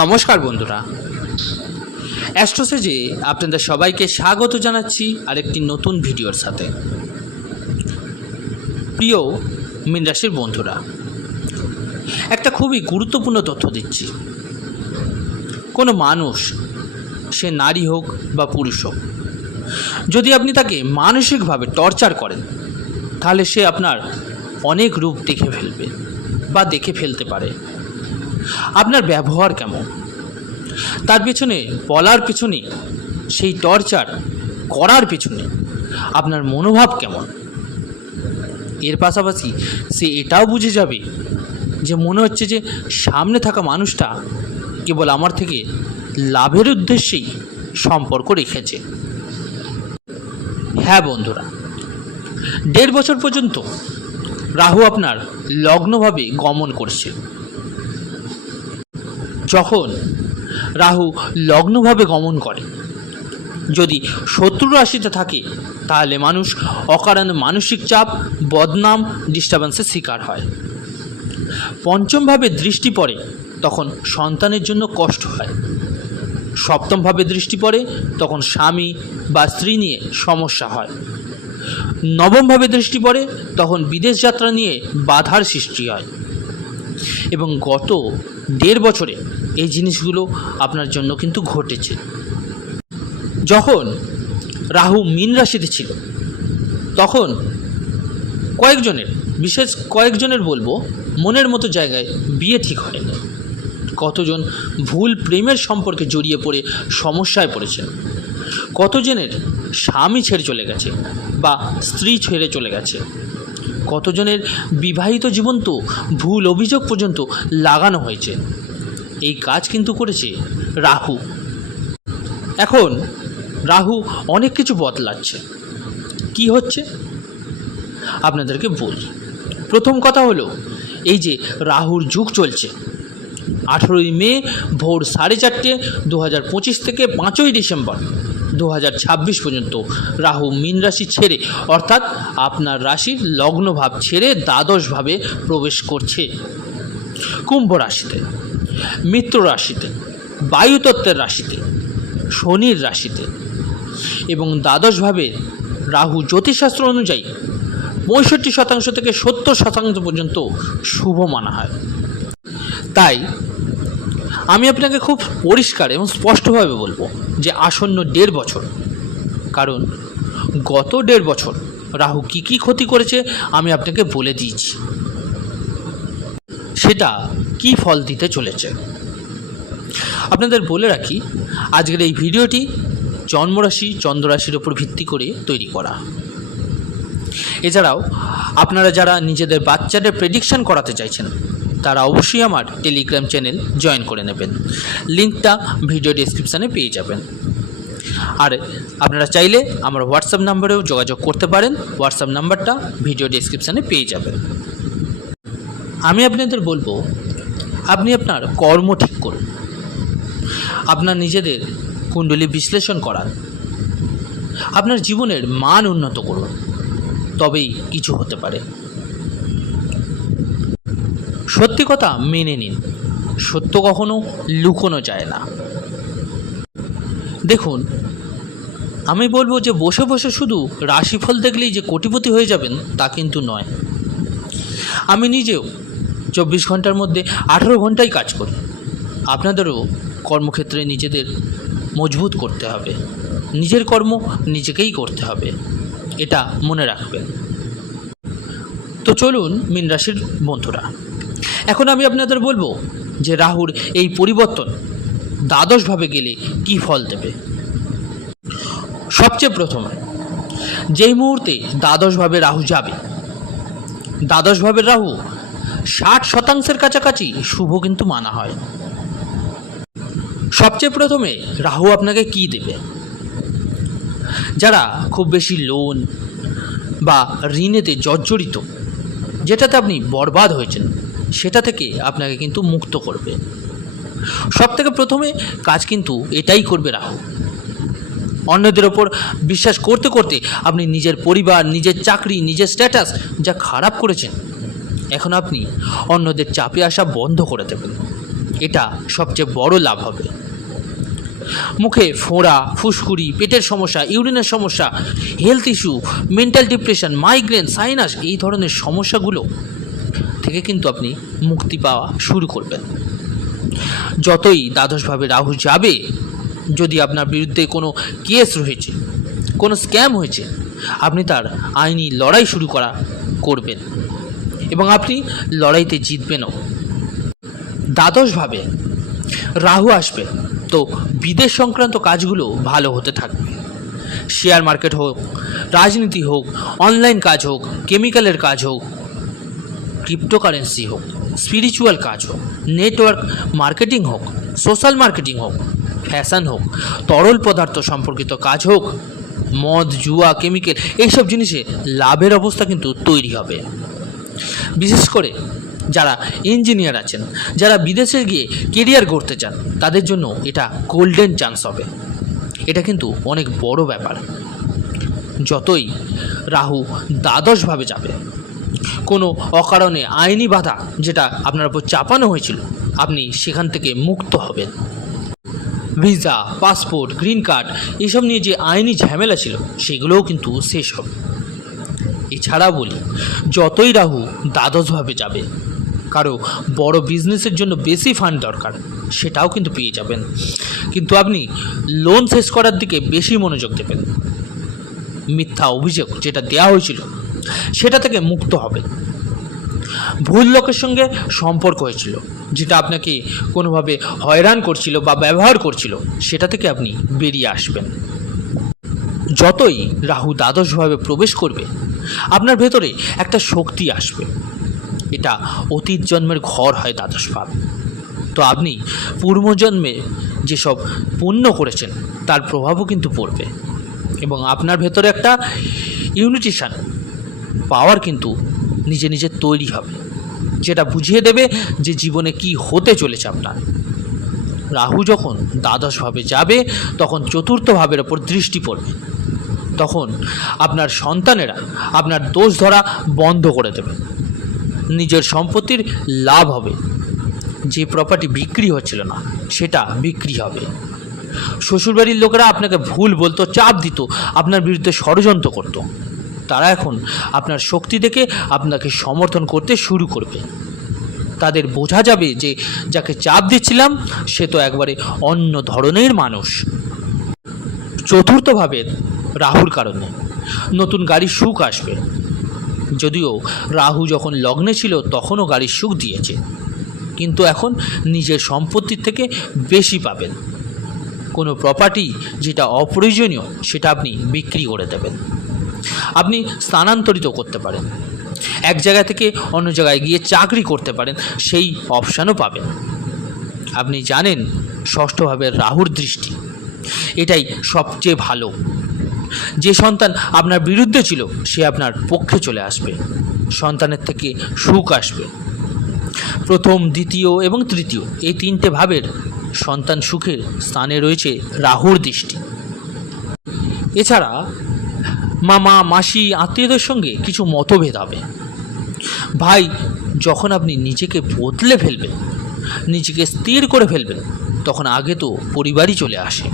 নমস্কার বন্ধুরা, অ্যাস্ট্রোসেজে আপনাদের সবাইকে স্বাগত জানাচ্ছি আরেকটি নতুন ভিডিওর সাথে। প্রিয় মীন রাশির বন্ধুরা, একটা খুবই গুরুত্বপূর্ণ তথ্য দিচ্ছি। কোনো মানুষ, সে নারী হোক বা পুরুষ হোক, যদি আপনি তাকে মানসিকভাবে টর্চার করেন, তাহলে সে আপনার অনেক রূপ দেখে ফেলবে বা দেখে ফেলতে পারে। আপনার ব্যবহার কেমন, তার পেছনে বলার পেছনে, সেই টর্চার করার পেছনে আপনার মনোভাব কেমন, এর পাশাপাশি সে এটাও বুঝে যাবে যে মনে হচ্ছে যে সামনে থাকা মানুষটা কেবল আমার থেকে লাভের উদ্দেশ্যেই সম্পর্ক রেখেছে। হ্যাঁ বন্ধুরা, 1.5 বছর পর্যন্ত রাহু আপনার লগ্নভাবে গমন করছে। যখন রাহু লগ্নভাবে গমন করে, যদি শত্রু রাশিতে থাকে, তাহলে মানুষ অকারণে মানসিক চাপ, বদনাম, ডিস্টার্বেন্সের শিকার হয়। পঞ্চমভাবে দৃষ্টি পড়ে, তখন সন্তানের জন্য কষ্ট হয়। সপ্তমভাবে দৃষ্টি পড়ে, তখন স্বামী বা স্ত্রী নিয়ে সমস্যা হয়। নবমভাবে দৃষ্টি পড়ে, তখন বিদেশ যাত্রা নিয়ে বাধার সৃষ্টি হয়। এবং গত 1.5 বছরে এই জিনিসগুলো আপনার জন্য কিন্তু ঘটেছে। যখন রাহু মীন রাশিতে ছিল, তখন বিশেষ কয়েকজনের বলবো, মনের মতো জায়গায় বিয়ে ঠিক হয়নি। কতজন ভুল প্রেমের সম্পর্কে জড়িয়ে পড়ে সমস্যায় পড়েছেন। কতজনের স্বামী ছেড়ে চলে গেছে বা স্ত্রী ছেড়ে চলে গেছে। কতজনের বিবাহিত জীবন তো ভুল অভিযোগ পর্যন্ত লাগানো হয়েছে। এই কাজ কিন্তু করেছে রাহু। এখন রাহু অনেক কিছু বদলাচ্ছে। কি হচ্ছে আপনাদেরকে বলি। প্রথম কথা হলো, এই যে রাহুর যুগ চলছে, 18ই মে ভোর 4:30 2025 থেকে 5ই ডিসেম্বর 2026 পর্যন্ত রাহু মীন রাশি ছেড়ে, অর্থাৎ আপনার রাশির লগ্নভাব ছেড়ে দ্বাদশভাবে প্রবেশ করছে। কুম্ভ রাশিতে, মিত্র রাশিতে, বায়ুতত্ত্বের রাশিতে, শনির রাশিতে। এবং দ্বাদশভাবে রাহু জ্যোতিষশাস্ত্র অনুযায়ী 65% থেকে 70% পর্যন্ত শুভ মানা হয়। তাই আমি আপনাকে খুব পরিষ্কার এবং স্পষ্টভাবে বলবো যে আসন্ন 1.5 বছর, কারণ গত 1.5 বছর রাহু কী কী ক্ষতি করেছে আমি আপনাকে বলে দিয়েছি, সেটা কি ফল দিতে চলেছে। আপনাদের বলে রাখি, আজকের এই ভিডিওটি জন্মরাশি চন্দ্ররাশির ওপর ভিত্তি করে তৈরি করা। এছাড়াও আপনারা যারা নিজেদের বাচ্চাদের প্রেডিকশান করাতে চাইছেন, তারা অবশ্যই আমার টেলিগ্রাম চ্যানেল জয়েন করে নেবেন। লিঙ্কটা ভিডিও ডেসক্রিপশানে পেয়ে যাবেন। আর আপনারা চাইলে আমার হোয়াটসঅ্যাপ নাম্বারেও যোগাযোগ করতে পারেন। হোয়াটসঅ্যাপ নাম্বারটা ভিডিও ডেসক্রিপশানে পেয়ে যাবেন। আমি আপনাদের বলবো, আপনি আপনার কর্ম ঠিক করুন, আপনার নিজেদের কুণ্ডলী বিশ্লেষণ করান, আপনার জীবনের মান উন্নত করুন, তবেই কিছু হতে পারে। সত্যি কথা মেনে নিন, সত্য কখনো লুকোনো যায় না। দেখুন, আমি বলবো যে বসে বসে শুধু রাশিফল দেখলেই যে কোটিপতি হয়ে যাবেন তা কিন্তু নয়। আমি নিজেও 24 ঘন্টার মধ্যে 18 ঘন্টাই কাজ করি। আপনাদেরও কর্মক্ষেত্রে নিজেদের মজবুত করতে হবে, নিজের কর্ম নিজেকেই করতে হবে, এটা মনে রাখবেন। তো চলুন মীন রাশির বন্ধুরা, এখন আমি আপনাদের বলবো যে রাহুর এই পরিবর্তন দ্বাদশভাবে গেলে কি ফল দেবে। সবচেয়ে প্রথমে, যেই মুহূর্তে দ্বাদশভাবে রাহু যাবে, দ্বাদশভাবে রাহু 60% কাছাকাছি শুভ কিন্তু মানা হয়। সবচেয়ে প্রথমে রাহু আপনাকে কি দেবে? যারা খুব বেশি লোন বা ঋণেতে জর্জরিত, যেটাতে আপনি বরবাদ হয়েছেন, সেটা থেকে আপনাকে কিন্তু মুক্ত করবে। সবথেকে প্রথমে কাজ কিন্তু এটাই করবে রাহু। অন্যদের ওপর বিশ্বাস করতে করতে আপনি নিজের পরিবার, নিজের চাকরি, নিজের স্ট্যাটাস যা খারাপ করেছেন, এখন আপনি অন্যদের চাপে আসা বন্ধ করে দেবেন। এটা সবচেয়ে বড় লাভ হবে। মুখে ফোঁড়া, ফুসকুড়ি, পেটের সমস্যা, ইউরিনের সমস্যা, health issue, mental depression, migraine, sinus, এই ধরনের সমস্যাগুলো থেকে কিন্তু আপনি মুক্তি পাওয়া শুরু করবেন। যতই দ্বাদশভাবে রাহু যাবে, যদি আপনার বিরুদ্ধে কোনো কেস রয়েছে, কোনো স্ক্যাম হয়েছে, আপনি তার আইনি লড়াই শুরু করবেন এবং আপনি লড়াইতে জিতবেনও। দ্বাদশভাবে রাহু আসবে তো বিদেশ সংক্রান্ত কাজগুলো ভালো হতে থাকবে। শেয়ার মার্কেট হোক, রাজনীতি হোক, অনলাইন কাজ হোক, কেমিক্যালের কাজ হোক, ক্রিপ্টোকারেন্সি হোক, স্পিরিচুয়াল কাজ হোক, নেটওয়ার্ক মার্কেটিং হোক, সোশ্যাল মার্কেটিং হোক, ফ্যাশন হোক, তরল পদার্থ সম্পর্কিত কাজ হোক, মদ, জুয়া, কেমিক্যাল, এইসব জিনিসে লাভের অবস্থা কিন্তু তৈরি হবে। বিশেষ করে যারা ইঞ্জিনিয়ার আছেন, যারা বিদেশে গিয়ে কেরিয়ার গড়তে চান, তাদের জন্য এটা গোল্ডেন চান্স হবে। এটা কিন্তু অনেক বড় ব্যাপার। যতই রাহু দ্বাদশভাবে যাবে, কোনো অকারণে আইনি বাধা যেটা আপনার উপর চাপানো হয়েছিল, আপনি সেখান থেকে মুক্ত হবেন। ভিসা, পাসপোর্ট, গ্রিন কার্ড, এসব নিয়ে যে আইনি ঝামেলা ছিল, সেগুলোও কিন্তু শেষ হবে। এছাড়া বলি, যতই রাহু দ্বাদশভাবে যাবে, কারো বড় বিজনেসের জন্য বেশি ফান্ড দরকার, সেটাও কিন্তু পেয়ে যাবেন। কিন্তু আপনি লোন শেষ করার দিকে বেশি মনোযোগ দেবেন। মিথ্যা অভিযোগ যেটা দেওয়া হয়েছিল, সেটা থেকে মুক্ত হবেন। ভুল লোকের সঙ্গে সম্পর্ক হয়েছিল, যেটা আপনাকে কোনোভাবে হয়রান করছিল বা ব্যবহার করছিল, সেটা থেকে আপনি বেরিয়ে আসবেন। যতই রাহু দ্বাদশভাবে প্রবেশ করবে, আপনার ভেতরে একটা শক্তি আসবে। এটা অতীত জন্মের ঘর হয় দ্বাদশভাব। তো আপনি পূর্বজন্মে যেসব পুণ্য করেছেন, তার প্রভাবও কিন্তু পড়বে এবং আপনার ভেতরে একটা ইউনিটেশন পাওয়ার কিন্তু নিজে নিজে তৈরি হবে, যেটা বুঝিয়ে দেবে যে জীবনে কি হতে চলেছে আপনার। রাহু যখন দ্বাদশভাবে যাবে, তখন চতুর্থ ভাবের ওপর দৃষ্টি পড়বে। তখন আপনার সন্তানেরা আপনার দোষ ধরা বন্ধ করে দেবে। নিজের সম্পত্তির লাভ হবে। যে প্রপার্টি বিক্রি হচ্ছিল না, সেটা বিক্রি হবে। শ্বশুরবাড়ির লোকেরা আপনাকে ভুল বলতো, চাপ দিত, আপনার বিরুদ্ধে ষড়যন্ত্র করত, তারা এখন আপনার শক্তি দেখে আপনাকে সমর্থন করতে শুরু করবে। তাদের বোঝা যাবে যে যাকে চাপ দিচ্ছিলাম, সে তো একবারে অন্য ধরনের মানুষ। চতুর্থ ভাবের রাহুর কারণে নতুন গাড়ির সুখ আসবে। যদিও রাহু যখন লগ্নে ছিল, তখনও গাড়ির সুখ দিয়েছে, কিন্তু এখন নিজের সম্পত্তির থেকে বেশি পাবেন। কোনো প্রপার্টি যেটা অপ্রয়োজনীয়, সেটা আপনি বিক্রি করে দেবেন। আপনি স্থানান্তরিত করতে পারেন, এক জায়গা থেকে অন্য জায়গায় গিয়ে চাকরি করতে পারেন, সেই অপশানও পাবেন। আপনি জানেন, ষষ্ঠ ভাবের রাহুর দৃষ্টি, এটাই সবচেয়ে ভালো। যে সন্তান আপনার বিরুদ্ধে ছিল, সে আপনার পক্ষে চলে আসবে। সন্তানের থেকে সুখ আসবে। প্রথম, দ্বিতীয় এবং তৃতীয়, এই তিনটে ভাবের সন্তান সুখের স্থানে রয়েছে রাহুর দৃষ্টি। এছাড়া মামা, মাসি, আত্মীয়দের সঙ্গে কিছু মতভেদ হবে। ভাই, যখন আপনি নিজেকে বদলে ফেলবেন, নিজেকে স্থির করে ফেলবেন, তখন আগে তো পরিবারই চলে আসে।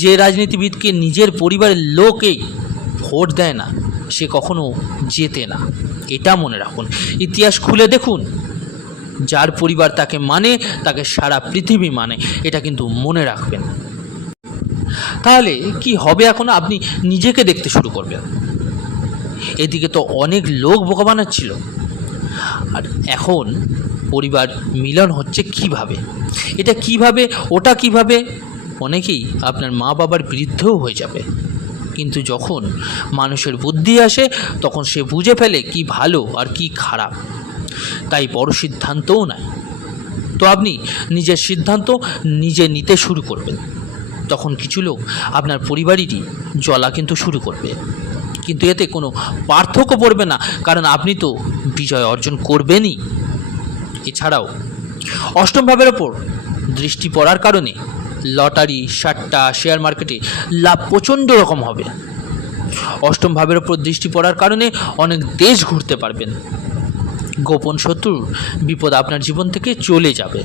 যে রাজনীতিবিদকে নিজের পরিবারের লোকেই ভোট দেয় না, সে কখনো জেতে না, এটা মনে রাখুন। ইতিহাস খুলে দেখুন, যার পরিবার তাকে মানে, তাকে সারা পৃথিবী মানে, এটা কিন্তু মনে রাখবেন। তাহলে কি হবে? এখন আপনি নিজেকে দেখতে শুরু করবেন। এদিকে তো অনেক লোক বোকা বানাচ্ছিল, আর এখন পরিবার মিলন হচ্ছে কিভাবে, এটা কিভাবে, ওটা কিভাবে, অনেকেই আপনার মা বাবার বিরুদ্ধেও হয়ে যাবে। কিন্তু যখন মানুষের বুদ্ধি আসে, তখন সে বুঝে ফেলে কি ভালো আর কি খারাপ, তাই বড় সিদ্ধান্তও নেয়। তো আপনি নিজের সিদ্ধান্ত নিজে নিতে শুরু করবেন। তখন কিছু লোক আপনার পরিবারেরই জ্বলা কিন্তু শুরু করবে, কিন্তু এতে কোনো পার্থক্য পড়বে না, কারণ আপনি তো বিজয় অর্জন করবেনই। এছাড়াও অষ্টম ভাবের ওপর দৃষ্টি পড়ার কারণে লটারি, সাট্টা, শেয়ার মার্কেটে লাভ প্রচণ্ড রকম হবে। অষ্টম ভাবের ওপর দৃষ্টি পড়ার কারণে অনেক দেশ ঘুরতে পারবেন। গোপন শত্রুর বিপদ আপনার জীবন থেকে চলে যাবে।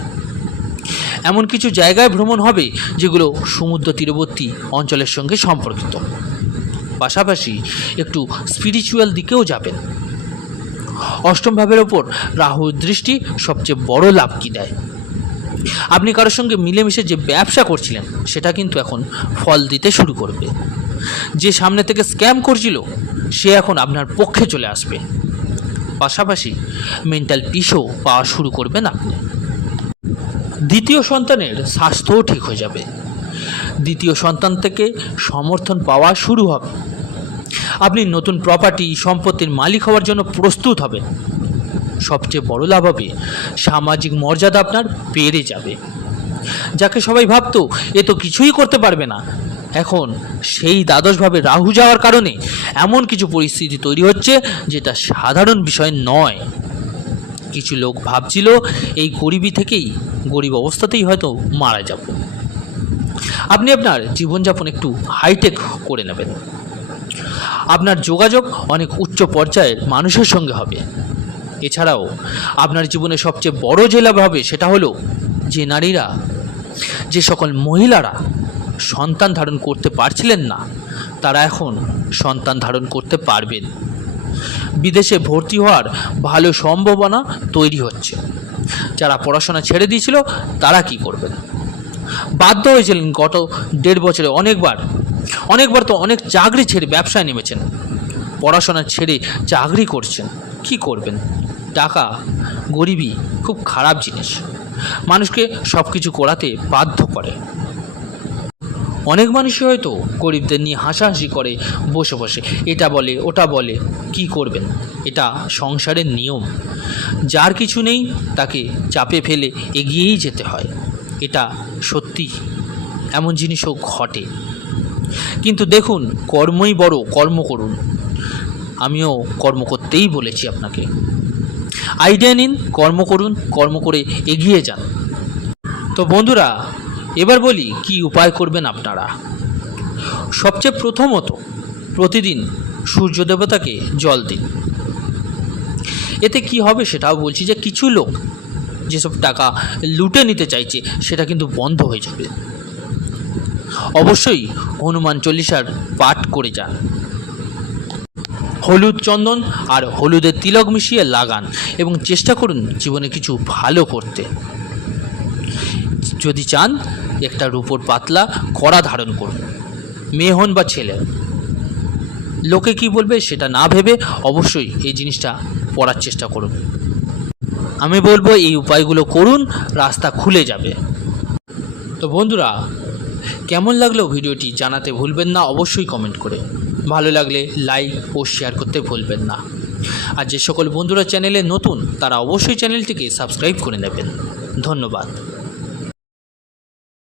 এমন কিছু জায়গায় ভ্রমণ হবে যেগুলো সমুদ্র তীরবর্তী অঞ্চলের সঙ্গে সম্পর্কিত। পাশাপাশি একটু স্পিরিচুয়াল দিকেও যাবেন। অষ্টম ভাবের ওপর রাহুর দৃষ্টি সবচেয়ে বড় লাভ কি দেয়। আপনি কারোর সঙ্গে মিলেমিশে যে ব্যবসা করছিলেন সেটা কিন্তু এখন ফল দিতে শুরু করবে। যে সামনে থেকে স্ক্যাম করছিল সে এখন আপনার পক্ষে চলে আসবে। পাশাপাশি মেন্টাল পিসও পাওয়া শুরু করবেন আপনি। দ্বিতীয় সন্তানের স্বাস্থ্যও ঠিক হয়ে যাবে। দ্বিতীয় সন্তান থেকে সমর্থন পাওয়া শুরু হবে। আপনি নতুন প্রপার্টি সম্পত্তির মালিক হওয়ার জন্য প্রস্তুত হবেন। সবচেয়ে বড় লাভ হবে, সামাজিক মর্যাদা আপনার বেড়ে যাবে। যাকে সবাই ভাবতো এ তো কিছুই করতে পারবে না, এখন সেই দ্বাদশভাবে রাহু যাওয়ার কারণে এমন কিছু পরিস্থিতি তৈরি হচ্ছে যেটা সাধারণ বিষয় নয়। কিছু লোক ভাবছিল এই গরিবী থেকেই, গরিব অবস্থাতেই হয়তো মারা যাব। আপনি আপনার জীবনযাপন একটু হাইটেক করে নেবেন। আপনার যোগাযোগ অনেক উচ্চ পর্যায়ের মানুষের সঙ্গে হবে। এছাড়াও আপনার জীবনে সবচেয়ে বড় যে লাভ হবে সেটা হলো, যে নারীরা, যে সকল মহিলারা সন্তান ধারণ করতে পারছিলেন না তারা এখন সন্তান ধারণ করতে পারবেন। বিদেশে ভর্তি হওয়ার ভালো সম্ভাবনা তৈরি হচ্ছে। যারা পড়াশোনা ছেড়ে দিয়েছিল তারা কি করবেন? বাধ্য হয়েছিলেন গত 1.5 বছরে অনেকবার তো অনেক চাকরি ছেড়ে ব্যবসায় নেমেছেন, পড়াশোনা ছেড়ে চাকরি করছেন। কি করবেন? টাকা, গরিবী খুব খারাপ জিনিস, মানুষকে সব কিছু করাতে বাধ্য করে। অনেক মানুষই হয়তো গরিবদের নিয়ে হাসাহাসি করে বসে বসে, এটা বলে ওটা বলে। কি করবেন? এটা সংসারের নিয়ম। যার কিছু নেই তাকে চাপে ফেলে এগিয়েই যেতে হয়। এটা সত্যি, এমন জিনিসও ঘটে। কিন্তু দেখুন, কর্মই বড়, কর্ম করুন। আমিও কর্ম করতেই বলেছি আপনাকে। আইডিয়া নিন, কর্ম করুন, কর্ম করে এগিয়ে যান। তো বন্ধুরা, এবার বলি কি উপায় করবেন আপনারা। সবচেয়ে প্রথমত, প্রতিদিন সূর্য দেবতাকে জল দিন। এতে কি হবে সেটাও বলছি, যে কিছু লোক যেসব টাকা লুটে নিতে চাইছে সেটা কিন্তু বন্ধ হয়ে যাবে। অবশ্যই হনুমান চল্লিশার পাঠ করে যান। হলুদ চন্দন আর হলুদের তিলক মিশিয়ে লাগান এবং চেষ্টা করুন জীবনে কিছু ভালো করতে। যদি চান একটা রূপোর পাতলা কড়া ধারণ করুন, মেয়ে হন বা ছেলে। লোকে কি বলবে সেটা না ভেবে অবশ্যই এই জিনিসটা পড়ার চেষ্টা করুন। আমি বলবো এই উপায়গুলো করুন, রাস্তা খুলে যাবে। তো বন্ধুরা, কেমন লাগলো ভিডিওটি জানাতে ভুলবেন না অবশ্যই কমেন্ট করে। ভালো লাগলে লাইক ও শেয়ার করতে ভুলবেন না। আর যে সকল বন্ধুরা চ্যানেলে নতুন তারা অবশ্যই চ্যানেলটিকে সাবস্ক্রাইব করে নেবেন। ধন্যবাদ।